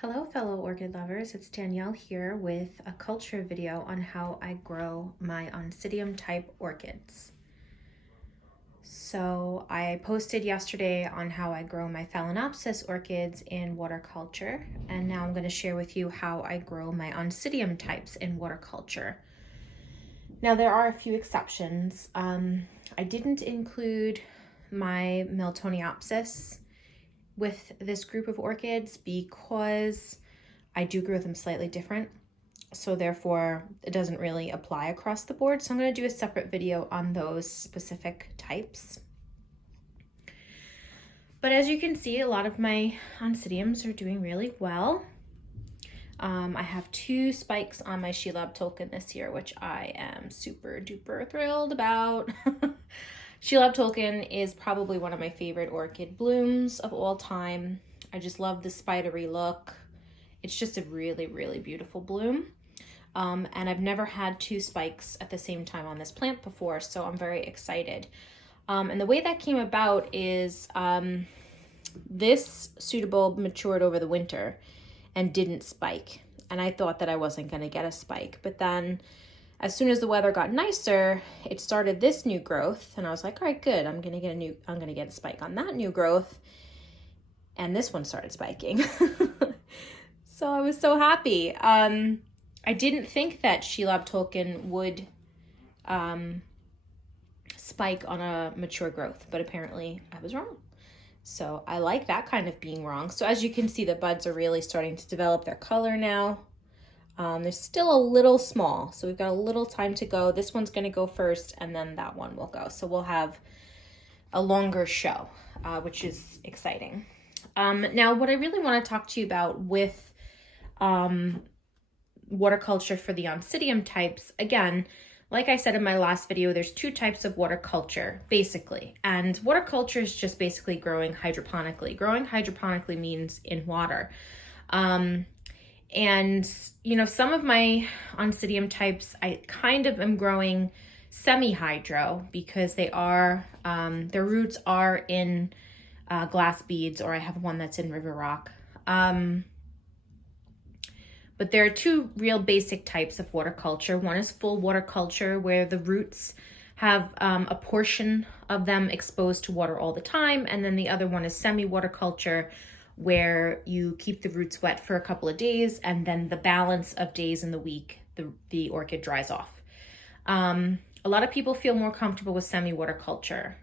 Hello fellow orchid lovers, it's Danielle here with a culture video on how I grow my Oncidium type orchids. So I posted yesterday on how I grow my Phalaenopsis orchids in waterculture, and now I'm going to share with you how I grow my Oncidium types in waterculture. Now there are a few exceptions. I didn't include my Miltoniopsis with this group of orchids because I do grow them slightly different. So therefore it doesn't really apply across the board. So I'm going to do a separate video on those specific types. But as you can see, a lot of my Oncidiums are doing really well. I have 2 spikes on my Pseudobulb Tolkien this year, which I am super duper thrilled about. Pseudobulb Tolkien is probably one of my favorite orchid blooms of all time. I just love the spidery look. It's just a really, really beautiful bloom. And I've never had 2 spikes at the same time on this plant before, so I'm very excited. And the way that came about is this Pseudobulb matured over the winter and didn't spike. And I thought that I wasn't going to get a spike, but then as soon as the weather got nicer, it started this new growth, and I was like, all right, good. I'm gonna get a spike on that new growth, and this one started spiking. So I was so happy. I didn't think that Pseudobulb Tolkien would spike on a mature growth, but apparently I was wrong. So I like that kind of being wrong. So as you can see, the buds are really starting to develop their color now. They're still a little small, so we've got a little time to go. This one's going to go first, and then that one will go. So we'll have a longer show, which is exciting. Now, what I really want to talk to you about with waterculture for the Oncidium types, again, like I said in my last video, there's 2 types of waterculture, basically. And waterculture is just basically growing hydroponically. Growing hydroponically means in water. And, you know, some of my Oncidium types, I kind of am growing semi-hydro because they are, their roots are in glass beads, or I have one that's in river rock. But there are 2 real basic types of waterculture. One is full waterculture, where the roots have a portion of them exposed to water all the time. And then the other one is semi-waterculture, where you keep the roots wet for a couple of days, and then the balance of days in the week, the orchid dries off. A lot of people feel more comfortable with semi-waterculture.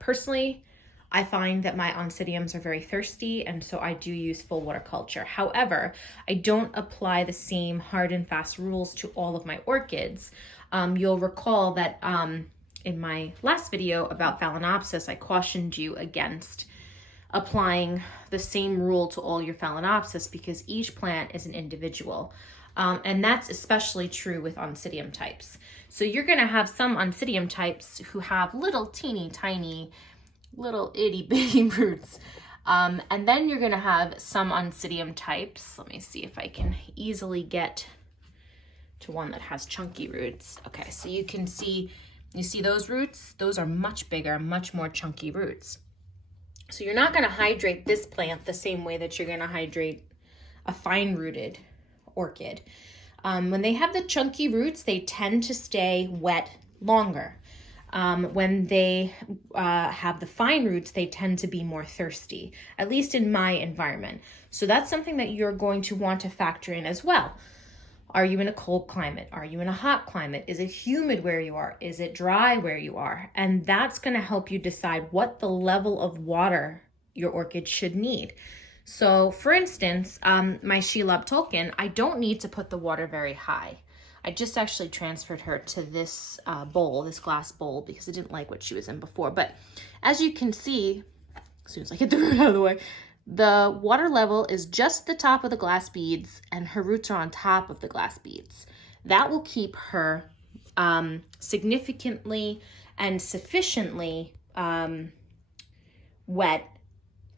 Personally, I find that my Oncidiums are very thirsty, and so I do use full waterculture. However, I don't apply the same hard and fast rules to all of my orchids. You'll recall that in my last video about Phalaenopsis, I cautioned you against applying the same rule to all your Phalaenopsis because each plant is an individual. And that's especially true with Oncidium types. So you're gonna have some Oncidium types who have little teeny tiny, little itty bitty roots. And then you're gonna have some Oncidium types. Let me see if I can easily get to one that has chunky roots. Okay, so you see those roots? Those are much bigger, much more chunky roots. So you're not going to hydrate this plant the same way that you're going to hydrate a fine-rooted orchid. When they have the chunky roots, they tend to stay wet longer. When they have the fine roots, they tend to be more thirsty, at least in my environment. So that's something that you're going to want to factor in as well. Are you in a cold climate? Are you in a hot climate? Is it humid where you are? Is it dry where you are? And that's going to help you decide what the level of water your orchid should need. So for instance, my Pseudobulb Tolkien, I don't need to put the water very high. I just actually transferred her to this bowl, this glass bowl, because I didn't like what she was in before. But as you can see, as soon as I get the root out of the way, the water level is just the top of the glass beads, and her roots are on top of the glass beads. That will keep her significantly and sufficiently wet,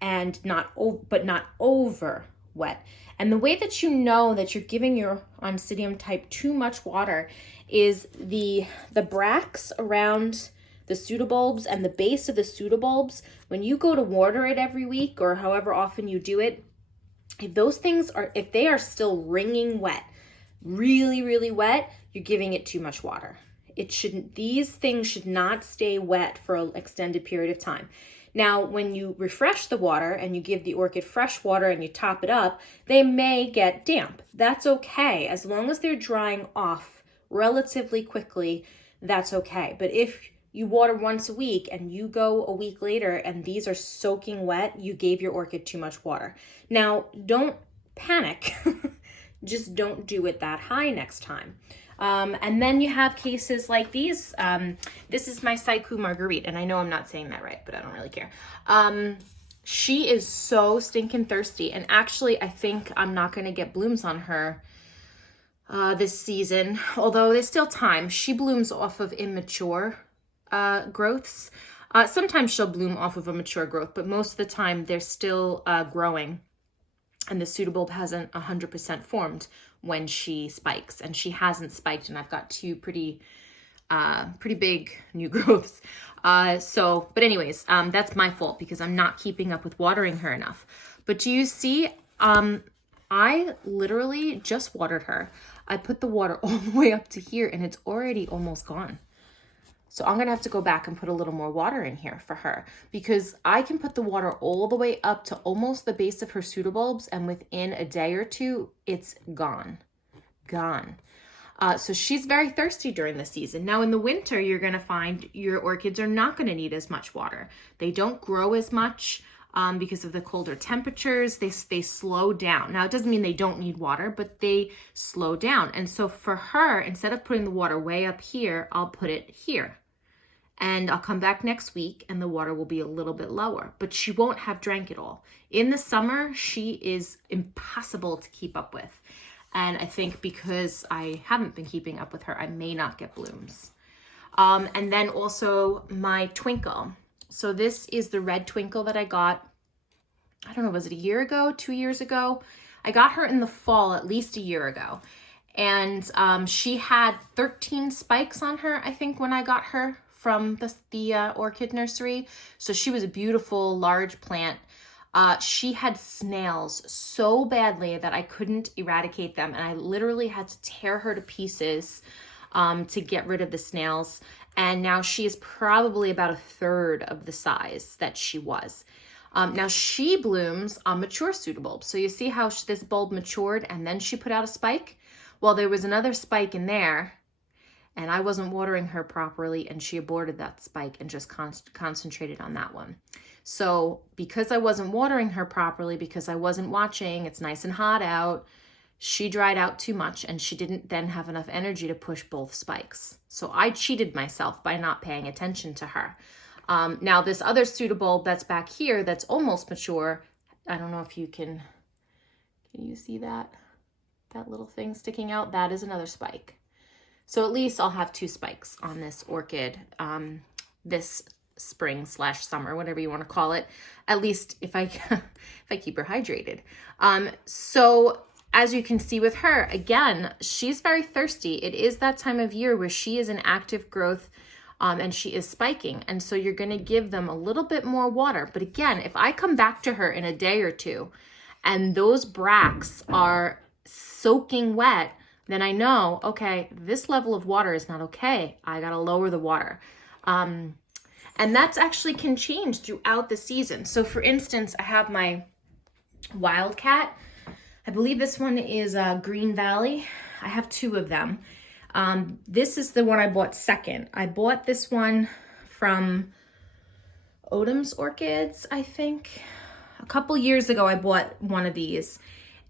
and not over wet. And the way that you know that you're giving your Oncidium type too much water is the bracts around the pseudobulbs and the base of the pseudobulbs. When you go to water it every week or however often you do it, If those things are, if they are still wringing wet, really, really wet, you're giving it too much water. It shouldn't, these things should not stay wet for an extended period of time. Now, when you refresh the water and you give the orchid fresh water and you top it up, they may get damp. That's okay. As long as they're drying off relatively quickly, that's okay. But if you water once a week and you go a week later and these are soaking wet, you gave your orchid too much water. Now, don't panic. Just don't do it that high next time. And then you have cases like these. This is my Saiku Marguerite, and I know I'm not saying that right, but I don't really care. She is so stinking thirsty, and actually I think I'm not going to get blooms on her this season, although there's still time. She blooms off of immature growths. Sometimes she'll bloom off of a mature growth, but most of the time they're still growing. And the pseudobulb hasn't 100% formed when she spikes, and she hasn't spiked, and I've got two pretty big new growths. But anyways, that's my fault because I'm not keeping up with watering her enough. But do you see, I literally just watered her. I put the water all the way up to here and it's already almost gone. So I'm gonna have to go back and put a little more water in here for her because I can put the water all the way up to almost the base of her pseudobulbs, and within a day or two, it's gone. So she's very thirsty during the season. Now in the winter, you're gonna find your orchids are not gonna need as much water. They don't grow as much because of the colder temperatures. They slow down. Now it doesn't mean they don't need water, but they slow down. And so for her, instead of putting the water way up here, I'll put it here. And I'll come back next week and the water will be a little bit lower, but she won't have drank it all. In the summer, she is impossible to keep up with. And I think because I haven't been keeping up with her, I may not get blooms. And then also my twinkle. So this is the red twinkle that I got, I don't know, was it a year ago, 2 years ago? I got her in the fall, at least a year ago. And she had 13 spikes on her, I think, when I got her from the orchid nursery. So she was a beautiful, large plant. She had snails so badly that I couldn't eradicate them. And I literally had to tear her to pieces to get rid of the snails. And now she is probably about a third of the size that she was. Now she blooms on mature pseudobulbs. So you see how this bulb matured and then she put out a spike? Well, there was another spike in there and I wasn't watering her properly and she aborted that spike and just concentrated on that one. So because I wasn't watering her properly, because I wasn't watching, it's nice and hot out, she dried out too much and she didn't then have enough energy to push both spikes. So I cheated myself by not paying attention to her. Now this other pseudobulb that's back here that's almost mature, I don't know if you can you see that? That little thing sticking out? That is another spike. So at least I'll have 2 spikes on this orchid this spring/summer, whatever you want to call it, at least if I keep her hydrated. So as you can see with her, again, she's very thirsty. It is that time of year where she is in active growth and she is spiking. And so you're going to give them a little bit more water. But again, if I come back to her in a day or two and those bracts are soaking wet, then I know, okay, this level of water is not okay. I got to lower the water. And that's actually can change throughout the season. So for instance, I have my Wildcat. I believe this one is Green Valley. I have 2 of them. This is the one I bought second. I bought this one from Oncidiums Orchids, I think. A couple years ago, I bought one of these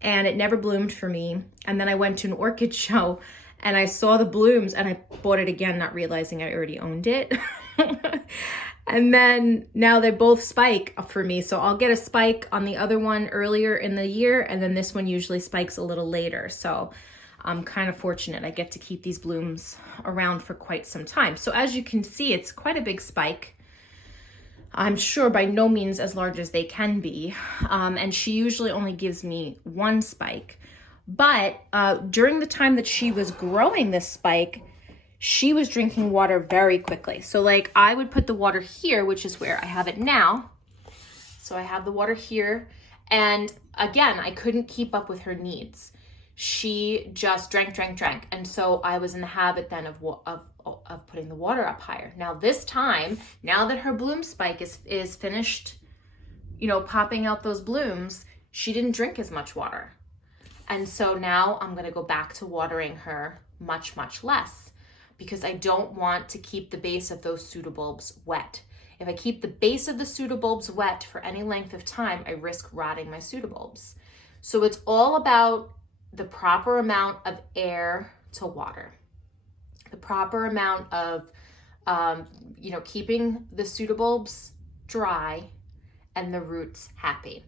and it never bloomed for me. And then I went to an orchid show and I saw the blooms and I bought it again, not realizing I already owned it. And then now they both spike for me. So I'll get a spike on the other one earlier in the year. And then this one usually spikes a little later. So I'm kind of fortunate. I get to keep these blooms around for quite some time. So as you can see, it's quite a big spike. I'm sure by no means as large as they can be. And she usually only gives me 1 spike. But during the time that she was growing this spike, she was drinking water very quickly. So like I would put the water here, which is where I have it now. So I have the water here And again, I couldn't keep up with her needs. She just drank. And so I was in the habit then of putting the water up higher. Now this time, now that her bloom spike is finished, you know, popping out those blooms, she didn't drink as much water. And so now I'm gonna go back to watering her much less, because I don't want to keep the base of those pseudobulbs wet. If I keep the base of the pseudobulbs wet for any length of time, I risk rotting my pseudobulbs. So it's all about the proper amount of air to water, the proper amount of, you know, keeping the pseudobulbs dry and the roots happy.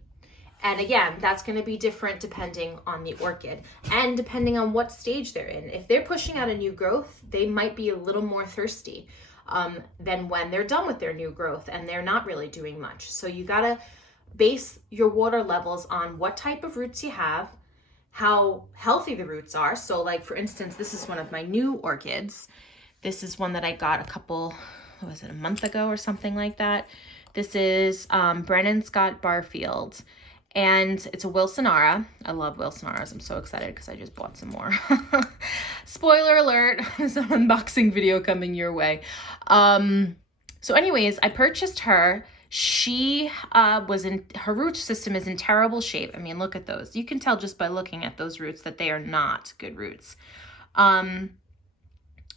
And again, that's going to be different depending on the orchid and depending on what stage they're in. If they're pushing out a new growth, they might be a little more thirsty than when they're done with their new growth and they're not really doing much. So you got to base your water levels on what type of roots you have, how healthy the roots are. So like, for instance, this is one of my new orchids. This is one that I got a month ago or something like that. This is Brennan Scott Barfield. And it's a Wilsonara. I love Wilsonaras. I'm so excited because I just bought some more. Spoiler alert, there's an unboxing video coming your way. So anyways, I purchased her. She her root system is in terrible shape. I mean, look at those. You can tell just by looking at those roots that they are not good roots.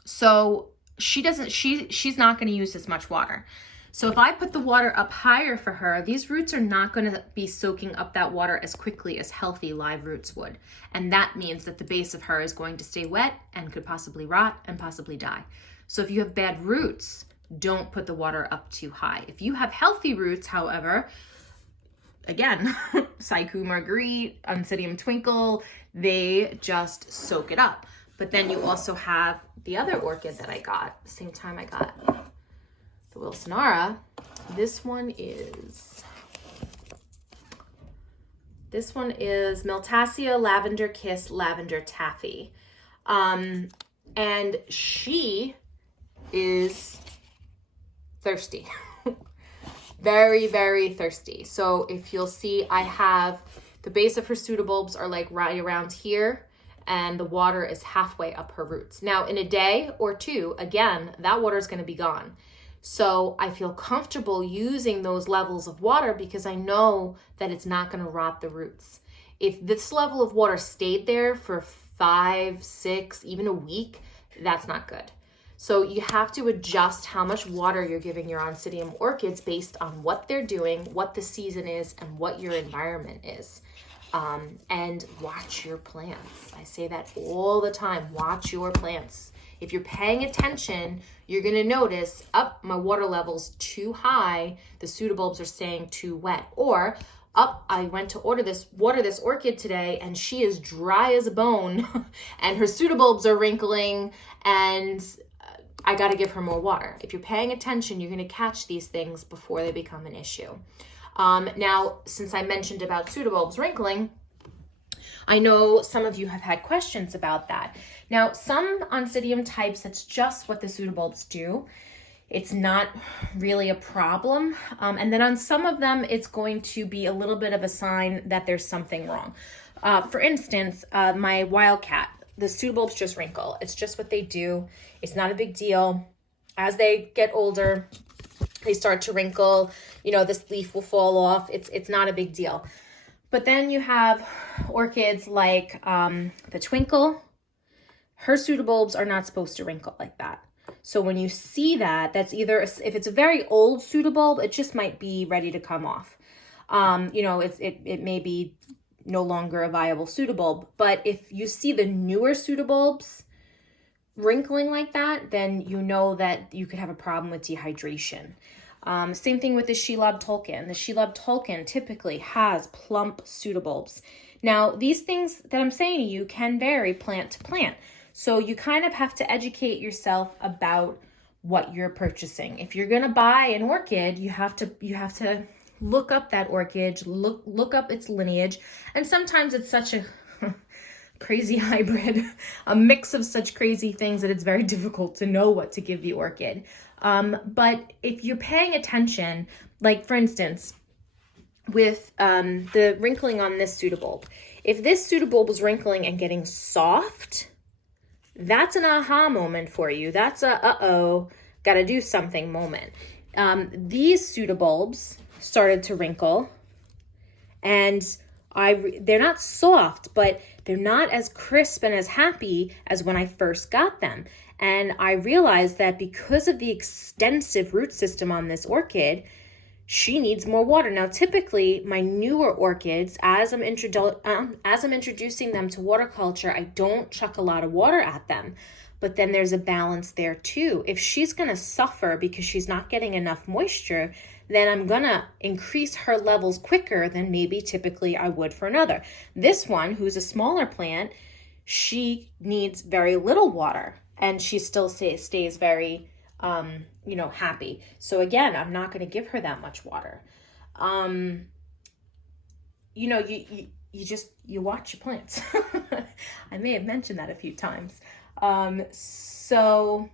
So she's not going to use as much water. So if I put the water up higher for her, these roots are not going to be soaking up that water as quickly as healthy live roots would. And that means that the base of her is going to stay wet and could possibly rot and possibly die. So if you have bad roots, don't put the water up too high. If you have healthy roots, however, again, Saiku Marguerite, Oncidium Twinkle, they just soak it up. But then you also have the other orchid that I got, same time I got the Wilsonara. This one is Miltassia Lavender Kiss Lavender Taffy. And she is thirsty. Very, very thirsty. So if you'll see, I have the base of her pseudobulbs are like right around here, and the water is halfway up her roots. Now in a day or two, again, that water is going to be gone. So I feel comfortable using those levels of water because I know that it's not going to rot the roots. If this level of water stayed there for 5, 6, even a week, that's not good. So you have to adjust how much water you're giving your Oncidium orchids based on what they're doing, what the season is, and what your environment is. And watch your plants. I say that all the time, watch your plants. If you're paying attention, you're going to notice, my water level's too high, the pseudobulbs are staying too wet. Or, I went to water this orchid today and she is dry as a bone and her pseudobulbs are wrinkling and I got to give her more water. If you're paying attention, you're going to catch these things before they become an issue. Now, since I mentioned about pseudobulbs wrinkling, I know some of you have had questions about that. Now, some Oncidium types, it's just what the pseudobulbs do. It's not really a problem. And then on some of them, it's going to be a little bit of a sign that there's something wrong. For instance, my wildcat, the pseudobulbs just wrinkle. It's just what they do. It's not a big deal. As they get older, they start to wrinkle. You know, this leaf will fall off. It's not a big deal. But then you have orchids like the Twinkle. Her pseudobulbs are not supposed to wrinkle like that. So when you see that, that's either, if it's a very old pseudobulb, it just might be ready to come off. You know, it may be no longer a viable pseudobulb. But if you see the newer pseudobulbs wrinkling like that, then you know that you could have a problem with dehydration. Same thing with the Shelob Tolkien. The Shelob Tolkien typically has plump pseudobulbs. Now, these things that I'm saying to you can vary plant to plant. So you kind of have to educate yourself about what you're purchasing. If you're going to buy an orchid, you have to look up that orchid, look up its lineage. And sometimes it's such a crazy hybrid, a mix of such crazy things that it's very difficult to know what to give the orchid. But if you're paying attention, like for instance, with the wrinkling on this pseudobulb. If this pseudobulb is wrinkling and getting soft, that's an aha moment for you. That's a uh-oh, gotta do something moment. These pseudobulbs started to wrinkle, and they're not soft, but they're not as crisp and as happy as when I first got them. And I realized that because of the extensive root system on this orchid, she needs more water. Now, typically, my newer orchids, as I'm introducing them to water culture, I don't chuck a lot of water at them. But then there's a balance there too. If she's going to suffer because she's not getting enough moisture, then I'm going to increase her levels quicker than maybe typically I would for another. This one, who's a smaller plant, she needs very little water, and she still stays very happy. So again, I'm not going to give her that much water. You watch your plants. I may have mentioned that a few times. So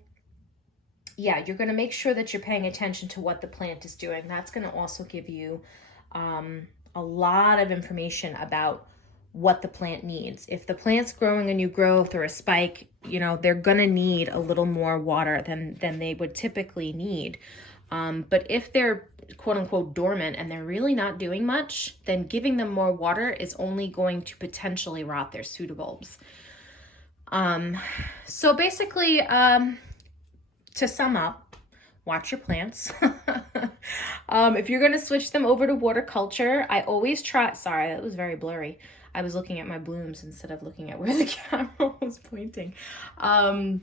yeah, you're going to make sure that you're paying attention to what the plant is doing. That's going to also give you a lot of information about what the plant needs. If the plant's growing a new growth or a spike, they're gonna need a little more water than they would typically need. But if they're quote unquote dormant and they're really not doing much, then giving them more water is only going to potentially rot their pseudobulbs. So basically, to sum up, watch your plants. If you're gonna switch them over to water culture, I always try, sorry, that was very blurry. I was looking at my blooms instead of looking at where the camera was pointing. I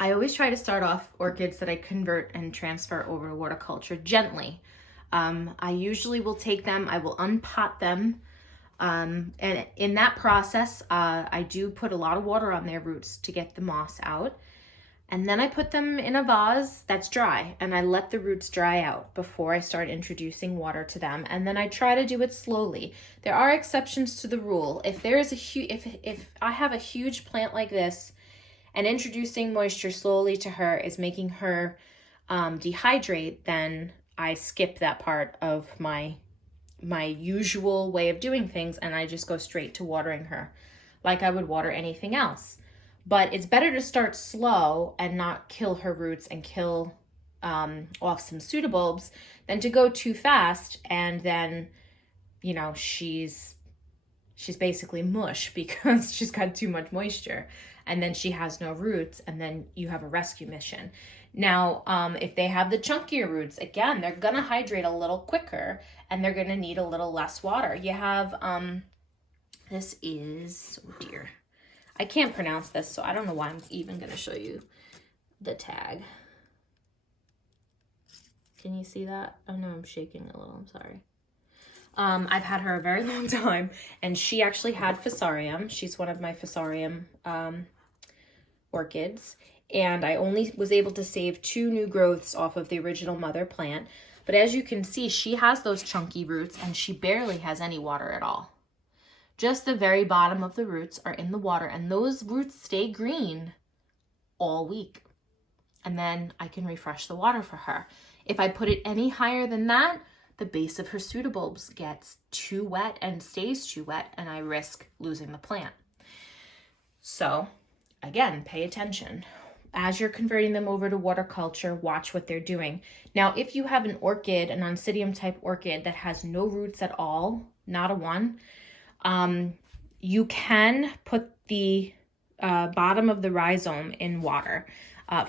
always try to start off orchids that I convert and transfer over to water culture gently. I usually will take them, I will unpot them. And in that process, I do put a lot of water on their roots to get the moss out. And then I put them in a vase that's dry, and I let the roots dry out before I start introducing water to them. And then I try to do it slowly. There are exceptions to the rule. If there is if I have a huge plant like this, and introducing moisture slowly to her is making her dehydrate, then I skip that part of my usual way of doing things, and I just go straight to watering her like I would water anything else. But it's better to start slow and not kill her roots and kill off some pseudobulbs than to go too fast, and then she's basically mush because she's got too much moisture, and then she has no roots, and then you have a rescue mission. Now, if they have the chunkier roots, again, they're gonna hydrate a little quicker, and they're gonna need a little less water. You have this is, oh dear, I can't pronounce this, so I don't know why I'm even going to show you the tag. Can you see that? Oh no, I'm shaking a little, I'm sorry. I've had her a very long time, and she actually had Fusarium. She's one of my Fusarium orchids, and I only was able to save 2 new growths off of the original mother plant. But as you can see, she has those chunky roots, and she barely has any water at all. Just the very bottom of the roots are in the water, and those roots stay green all week. And then I can refresh the water for her. If I put it any higher than that, the base of her pseudobulbs gets too wet and stays too wet, and I risk losing the plant. So again, pay attention. As you're converting them over to water culture, watch what they're doing. Now, if you have an orchid, an Oncidium type orchid that has no roots at all, not a one, you can put the bottom of the rhizome in water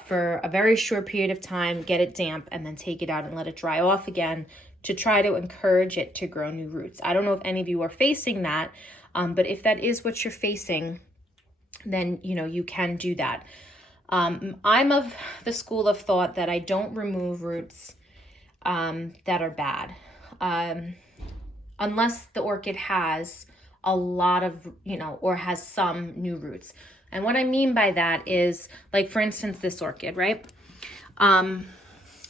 for a very short period of time, get it damp, and then take it out and let it dry off again to try to encourage it to grow new roots. I don't know if any of you are facing that, but if that is what you're facing, then you can do that. I'm of the school of thought that I don't remove roots that are bad, unless the orchid has a lot of, or has some new roots. And what I mean by that is, like, for instance, this orchid, right?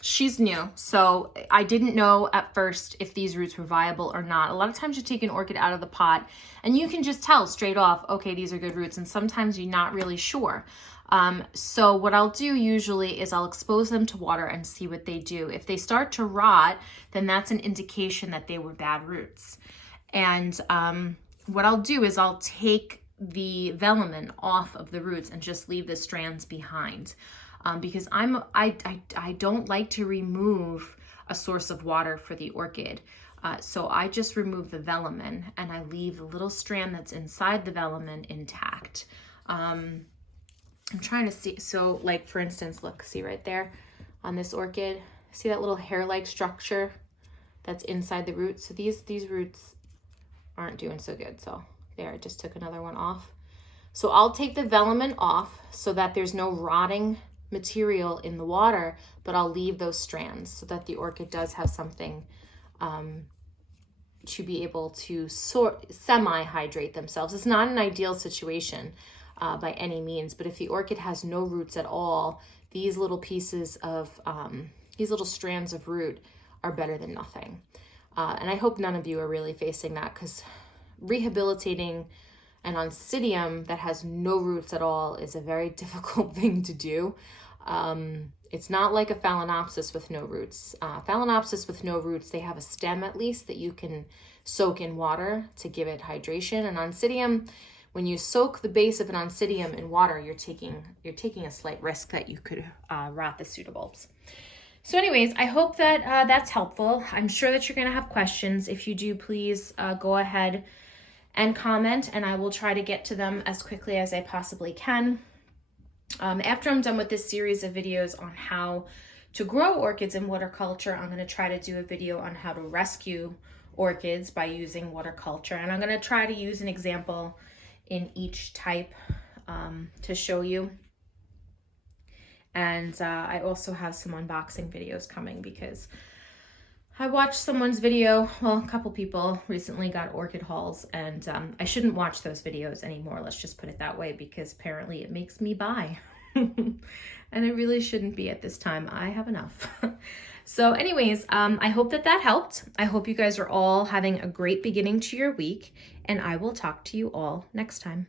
she's new, so I didn't know at first if these roots were viable or not. A lot of times you take an orchid out of the pot and you can just tell straight off, okay, these are good roots, and sometimes you're not really sure. So what I'll do usually is I'll expose them to water and see what they do. If they start to rot, then that's an indication that they were bad roots. And what I'll do is I'll take the velamen off of the roots and just leave the strands behind. Because I don't like to remove a source of water for the orchid. So I just remove the velamen and I leave the little strand that's inside the velamen intact. I'm trying to see, so like for instance, look, see right there on this orchid, see that little hair-like structure that's inside the roots? So these roots aren't doing so good. So there, I just took another one off. So I'll take the velamen off so that there's no rotting material in the water, but I'll leave those strands so that the orchid does have something to be able to semi-hydrate themselves. It's not an ideal situation by any means, but if the orchid has no roots at all, these little pieces of, these little strands of root are better than nothing. And I hope none of you are really facing that, because rehabilitating an Oncidium that has no roots at all is a very difficult thing to do. It's not like a Phalaenopsis with no roots. Phalaenopsis with no roots, they have a stem at least that you can soak in water to give it hydration. An Oncidium, when you soak the base of an Oncidium in water, you're taking a slight risk that you could rot the pseudobulbs. So anyways, I hope that that's helpful. I'm sure that you're going to have questions. If you do, please go ahead and comment, and I will try to get to them as quickly as I possibly can. After I'm done with this series of videos on how to grow orchids in water culture, I'm going to try to do a video on how to rescue orchids by using water culture. And I'm going to try to use an example in each type to show you. And I also have some unboxing videos coming, because I watched someone's video, well, a couple people recently got orchid hauls, and I shouldn't watch those videos anymore, let's just put it that way, because apparently it makes me buy. And it really shouldn't be at this time. I have enough. So anyways, I hope that that helped. I hope you guys are all having a great beginning to your week, and I will talk to you all next time.